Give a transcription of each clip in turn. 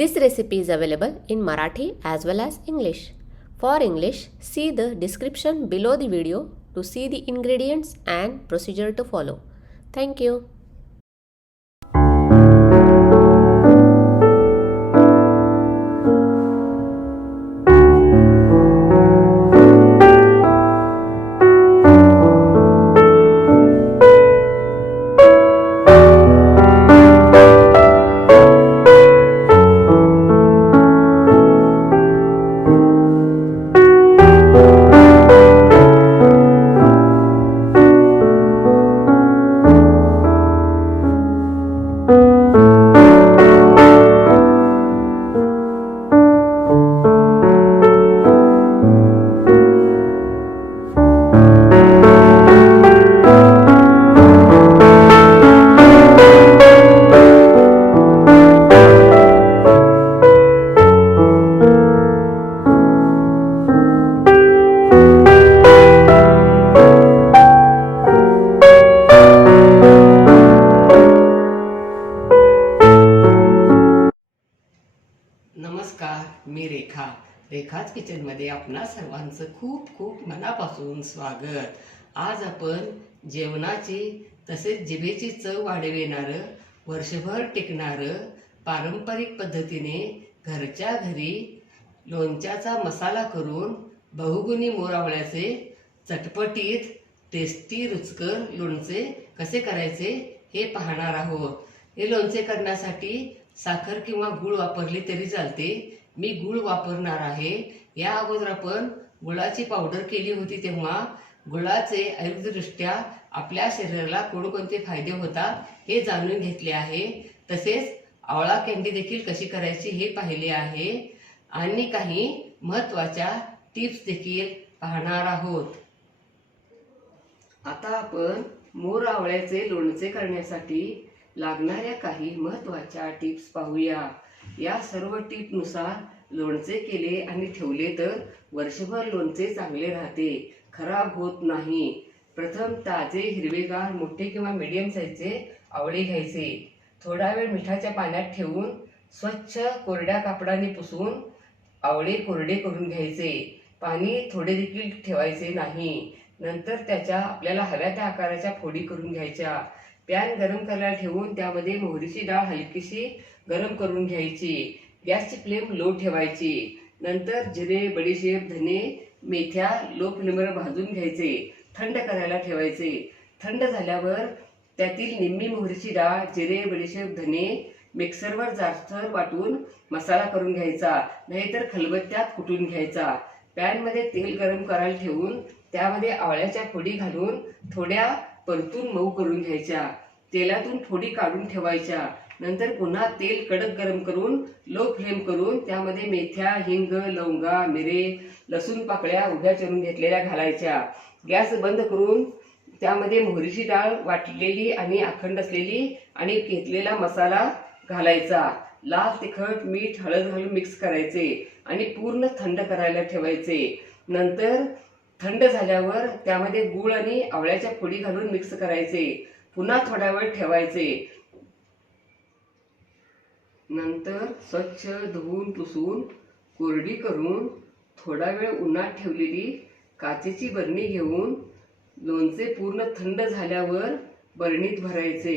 This recipe is available in Marathi as well as English. For English, see the description below the video to see the ingredients and procedure to follow. Thank you. नमस्कार, मी रेखाच किचनमध्ये आपणा सर्वांचं खूप खूप मनापासून स्वागत. आज आपण जेवणाची तसेच जिभेची चव वाढविणारं, वर्षभर टिकणारं, पारंपरिक पद्धतीने घरच्या घरी लोणच्याचा मसाला करून बहुगुणी मोरावळ्याचे चटपटीत टेस्टी रुचकर लोणचे कसे करायचे हे पाहणार आहोत. हे लोणचे करण्यासाठी साखर किंवा गूळ वापरली तरी चालते. मी गूळ वापरणार आहे. या अगोदर आपण गुळाची पावडर केली होती तेव्हा गुळाचे आयुर्वेददृष्ट्या आपल्या शरीराला कोणकोणते फायदे होतात हे जाणून घेतले आहे. तसेच आवळा कँडी देखील कशी करायची हे पाहिले आहे आणि काही महत्त्वाच्या टिप्स देखील पाहणार आहोत. आता आपण मोर आवळ्याचे लोणचे करण्यासाठी लागणाऱ्या काही महत्त्वाच्या टिप्स पाहूया. या सर्व टिपनुसार लोणचे केले आणि ठेवले तर वर्षभर लोणचे चांगले राहते, खराब होत नाही. प्रथम ताजे हिरवेगार मोठे किंवा मीडियम साईजचे आवळे घ्यायचे. थोडा वेळ मिठाच्या पाण्यात ठेवून स्वच्छ कोरड्या कापडाने पुसून आवळे कोरडे करून घ्यायचे. पाणी थोडे देखील ठेवायचे नाही. नंतर त्याच्या आपल्याला हव्या त्या आकाराच्या फोडी करून घ्यायच्या. पॅन गरम करायला ठेवून त्यामध्ये मोहरीची डाळ हलकीशी गरम करून घ्यायची. गॅसची फ्लेम लो ठेवायची. नंतर जिरे, बडीशेप, धने, मेथ्या लो फ्लेमवर भाजून घ्यायचे. थंड करायला ठेवायचे. थंड झाल्यावर त्यातील निम्मी मोहरीची डाळ, जिरे, बडीशेप, धने मिक्सरवर जाडसर वाटून मसाला करून घ्यायचा, नाहीतर खलबत्त्यात कुटून घ्यायचा. पॅनमध्ये तेल गरम करायला ठेवून त्यामध्ये आवळ्याच्या फोडी घालून थोड्या परतून मऊ करून घ्यायच्या. तेलातून फोडी काढून ठेवायच्या. नंतर पुन्हा तेल कडक गरम करून लो फ्लेम करून त्यामध्ये मेथ्या, हिंग, लवंगा, मिरे, लसूण पाकळ्या उभ्या चिरून घेतलेल्या घालायच्या. गॅस बंद करून त्यामध्ये मोहरीची डाळ वाटलेली आणि अखंड असलेली आणि घेतलेला मसाला घालायचा. लाल तिखट, मीठ, हळद घालून मिक्स करायचे आणि पूर्ण थंड करायला ठेवायचे. नंतर थंड झाल्यावर त्यामध्ये गूळ आणि आवळ्याच्या फोडी घालून मिक्स करायचे. पुन्हा थोडा वेळ ठेवायचे. नंतर स्वच्छ धुवून पुसून कोरडी करून थोडा वेळ उन्हात ठेवलेली काचेची बरणी घेऊन लोणचे पूर्ण थंड झाल्यावर बरणीत भरायचे.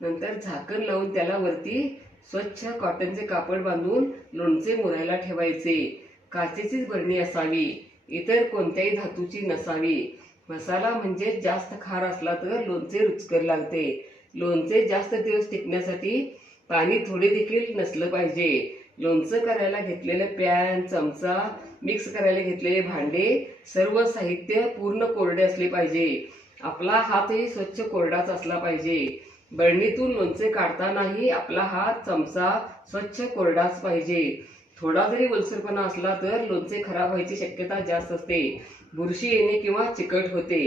नंतर झाकण लावून त्याला वरती स्वच्छ कॉटनचे कापड बांधून लोणचे मोरायला ठेवायचे. काचेचीच बरणी असावी, इतर कोणत्याही धातूची नसावी. मसाला म्हणजे जास्त खार असला तर लोणचे रुचकर लागते. लोणचे जास्त दिवस टिकण्यासाठी पाणी थोडे देखील नसलं पाहिजे. लोणचं करायला घेतलेलं पॅन, चमचा, मिक्स करायला घेतलेले भांडे, सर्व साहित्य पूर्ण कोरडे असले पाहिजे. आपला हातही स्वच्छ कोरडाच असला पाहिजे. बरणीतून लोणचे काढतानाही आपला हात, चमचा स्वच्छ कोरडाच पाहिजे. थोडा जरी ओलसरपणा असला तर लोणचे खराब व्हायची शक्यता जास्त असते. बुरशी येणे किंवा चिकट होते.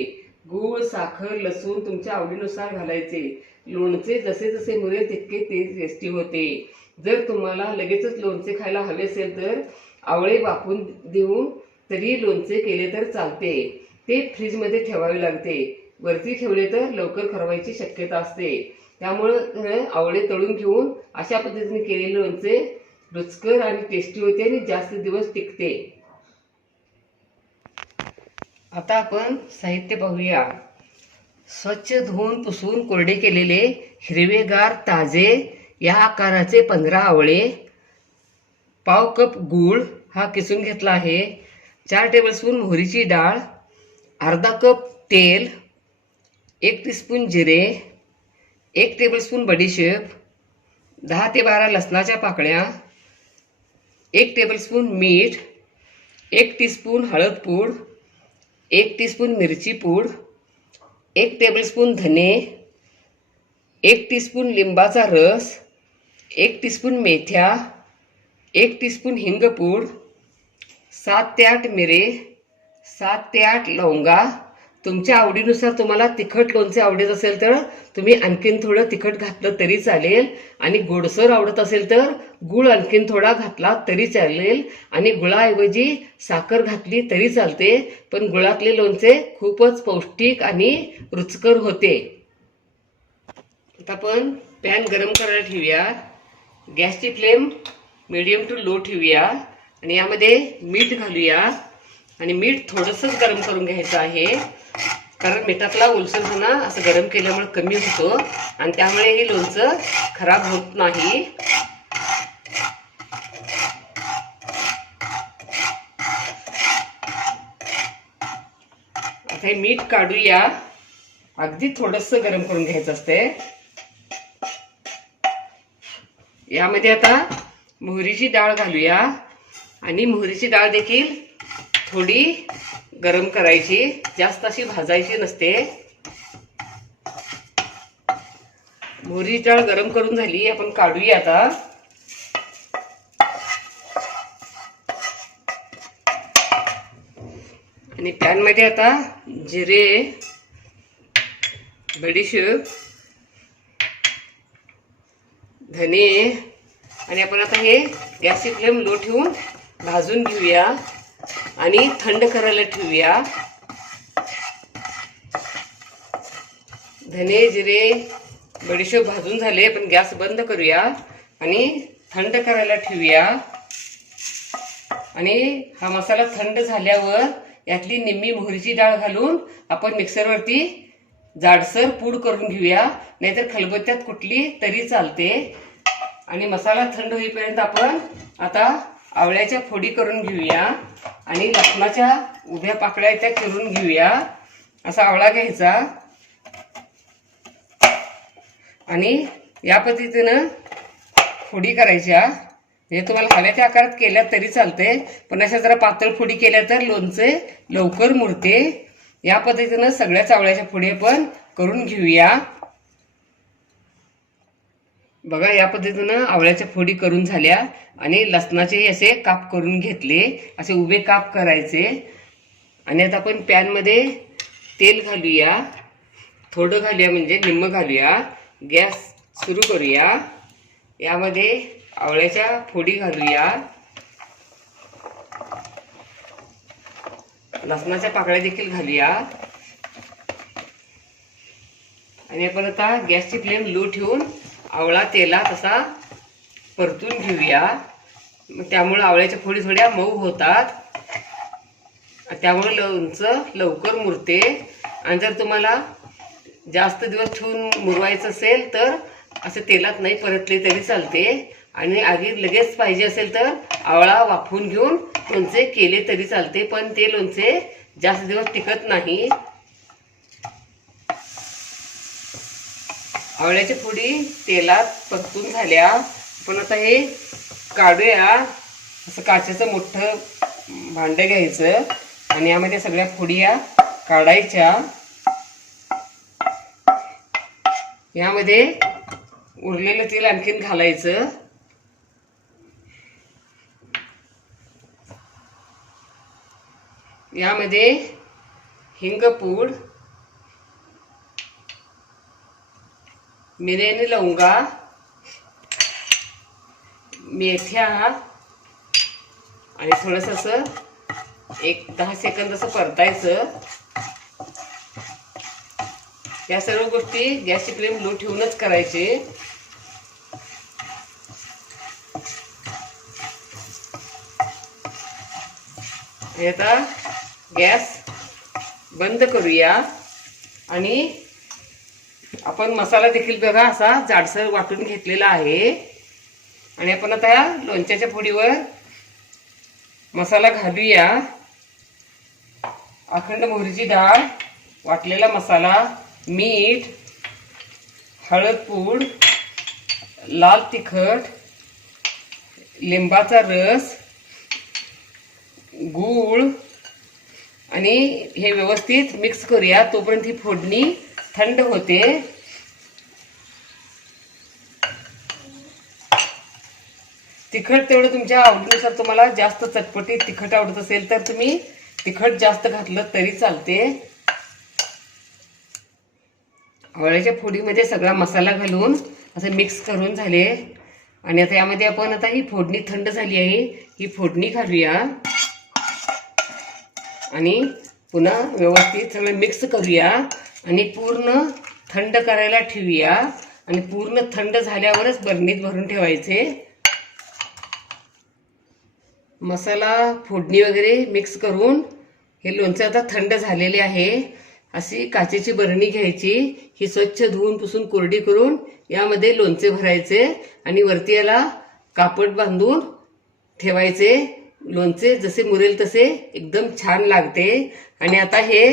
गूळ, साखर, लसूण तुमच्या आवडीनुसार घालायचे. लोणचे जसे जसे मुरेल तितके ते टेस्टी होते. जर तुम्हाला लगेचच लोणचे खायला हवे असेल तर आवळे वाफवून देऊन तरी लोणचे केले तर चालते. ते फ्रीजमध्ये ठेवावे लागते. वरती ठेवले तर लवकर खराबायची शक्यता असते. त्यामुळे आवळे तळून घेऊन अशा पद्धतीने केलेले लोणचे रुचकर आणि टेस्टी होते आणि जास्त दिवस टिकते. आता आपण साहित्य पाहूया. स्वच्छ धुवून पुसून कोरडे केलेले हिरवेगार ताजे या आकाराचे 15 आवळे, पाव कप गूळ हा किसून घेतला आहे, 4 टेबलस्पून मोहरीची डाळ, अर्धा कप तेल, 1 टीस्पून जिरे, 1 टेबलस्पून बडीशेप, 10 ते 12 लसणाच्या पाकळ्या, 1 टेबलस्पून मीठ, 1 टीस्पून हळद पूड, 1 टीस्पून मिरची पूड, 1 टेबलस्पून धने, 1 टीस्पून लिंबाचा रस, 1 टीस्पून मेथ्या, 1 टीस्पून हिंगपूड, 7 ते 8 मिरे, 7 ते 8 लवंगा. तुमच्या आवडीनुसार तुम्हाला तिखट लोणचे आवडत असेल तर तुम्ही आणखीन थोडं तिखट घातलं तरी चालेल, आणि गोडसर आवडत असेल तर गूळ आणखीन थोडा घातला तरी चालेल, आणि गुळाऐवजी साखर घातली तरी चालते. पण गुळातले लोणचे खूपच पौष्टिक आणि रुचकर होते. आता आपण पॅन गरम करायला ठेवूया. गॅसची फ्लेम मीडियम टू लो ठेवूया आणि यामध्ये मीठ घालूया. आणि मीठ थोडंसंच गरम करून घ्यायचं आहे, कारण मिठातला ओलसरपणा असं गरम केल्यामुळे कमी होतो आणि त्यामुळे हे लोणचं खराब होत नाही. आता हे मीठ काढूया. अगदी थोडंसं गरम करून घ्यायचं असते. यामध्ये आता मोहरीची डाळ घालूया आणि मोहरीची डाळ देखील थोडी गरम करायची, जास्त अशी भाजायची नसते. मोहरीची डाळ गरम करून झाली, आपण काढूया आता. आणि पॅन मध्ये आता जिरे, बडीशेप, धने, आणि आपण आता हे गॅसची फ्लेम लो ठेवून भाजून घेऊया आणि थंड करायला ठेवूया. धने, जिरे, बडीशेप भाजून झाले, पण गॅस बंद करूया आणि थंड करायला ठेवूया. आणि हा मसाला थंड झाल्यावर यातली निम्मी मोहरीची डाळ घालून आपण मिक्सरवरती जाडसर पूड करून घेऊया, नाहीतर खलबत्त्यात कुटली तरी चालते. आणि मसाला थंड होईपर्यंत आपण आता आवळ्याच्या फोडी करून घेऊया आणि लसणाच्या उभ्या पाकळ्या त्या चिरून घेऊया. असा आवळा घ्यायचा आणि या पद्धतीनं फोडी करायच्या. म्हणजे तुम्हाला हव्या त्या आकारात केल्या तरी चालते, पण अशा जरा पातळ फोडी केल्या तर लोणचे लवकर मुरते. या पद्धतीनं सगळ्याच आवळ्याच्या फोडी आपण करून घेऊया. बघा, या पद्धतीनं आवळ्याच्या फोडी करून झाल्या आणि लसणाचे असे काप करून घेतले. असे उभे काप करायचे. आणि आता आपण पॅन मध्ये तेल घालूया. थोडं घालूया, म्हणजे निम्म घालूया. गॅस सुरू करूया. यामध्ये आवळ्याच्या फोडी घालूया. लसणाच्या पाकळ्या देखील घालूया. आणि आपण आता गॅसची फ्लेम लो ठेवून आवळा तेलात असा परतून घेऊया. त्यामुळे आवळ्याच्या फोडी थोड्या मऊ होतात, त्यामुळे लोणचं लवकर मुरते. आणि जर तुम्हाला जास्त दिवस ठेवून मुरवायचं असेल तर असं तेलात नाही परतले तरी चालते. आणि आधी लगेच पाहिजे असेल तर आवळा वाफवून घेऊन लोणचे केले तरी चालते, पण ते लोणचे जास्त दिवस टिकत नाही. आवळ्याच्या फोडी तेलात परतून झाल्या. पण आता हे काढूया. असं काचेचं मोठं भांडं घ्यायचं आणि यामध्ये सगळ्या फोडी या काढायच्या. यामध्ये उरलेलं तेल आणखीन घालायचं. यामध्ये हिंगपूड, मिरे आणि लवंगा, मेथ्या आणि थोडंसं असं 10 सेकंद असं परतायचं. या सर्व गोष्टी गॅसची फ्लेम लो ठेवूनच करायचे. हे आता गॅस बंद करूया आणि आपण मसाला देखील बघा असा जाडसर वाटून घेतलेला आहे. आणि आपण आता या लोणच्याच्या फोडीवर मसाला घालूया. अखंड मोहरीची डाळ, वाटलेला मसाला, मीठ, हळद पूड, लाल तिखट, लिंबाचा रस, गूळ आणि हे व्यवस्थित मिक्स करूया. तोपर्यंत ही फोडणी थंड होते. तिखट तेवढं तुमच्या आवडीनुसार, तुम्हाला जास्त चटपटीत तिखट आवडत असेल तर तुम्ही तिखट जास्त घातलं तरी चालते. आवळ्याच्या फोडीमध्ये सगळा मसाला घालून असं मिक्स करून झाले. आणि आता यामध्ये आपण आता ही फोडणी थंड झाली आहे, ही फोडणी घालूया आणि पुन्हा व्यवस्थित सगळं मिक्स करूया आणि पूर्ण थंड करायला ठेवूया. आणि पूर्ण थंड झाल्यावरच बरणीत भरून ठेवायचे. मसाला फोडणी वगैरे मिक्स करून हे लोणचं आता थंड झालेले आहे. अशी काचेची बरणी घ्यायची, ही स्वच्छ धुवून पुसून कोरडी करून यामध्ये लोणचे भरायचे आणि वरती याला कापड बांधून ठेवायचे. लोणचे जसे मुरेल तसे एकदम छान लागते. आणि आता हे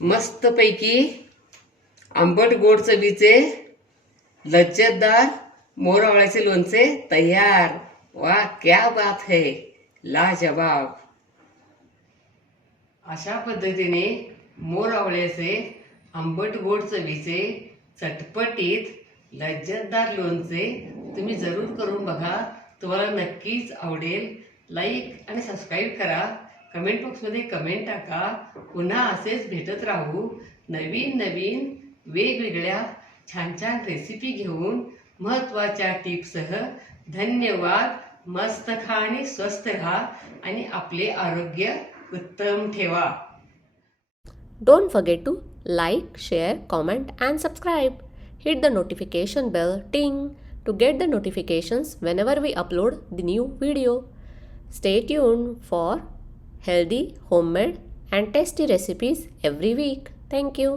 मस्तपैकी आंबट गोड चवीचे लज्जतदार मोर आवळ्याचे लोणचे तयार. वाह, क्या बात है, लाजवाब. अशा पद्धतीने मोर आवळ्याचे आंबट गोड चवीचे चटपटीत लज्जतदार लोणचे तुम्ही जरूर करून बघा. तुम्हाला नक्कीच आवडेल. लाईक आणि सबस्क्राईब करा. कमेंट बॉक्समध्ये कमेंट टाका. पुन्हा असेच भेटत राहू नवीन नवीन वेगवेगळ्या छान छान रेसिपी घेऊन महत्त्वाच्या टिप्ससह. धन्यवाद. मस्त खा आणि स्वस्थ राहा आणि आपले आरोग्य उत्तम ठेवा. Don't forget to like, share, comment and subscribe. Hit the notification bell ting to get the notifications whenever we upload the new video. Stay tuned for healthy, homemade and tasty recipes every week. Thank you.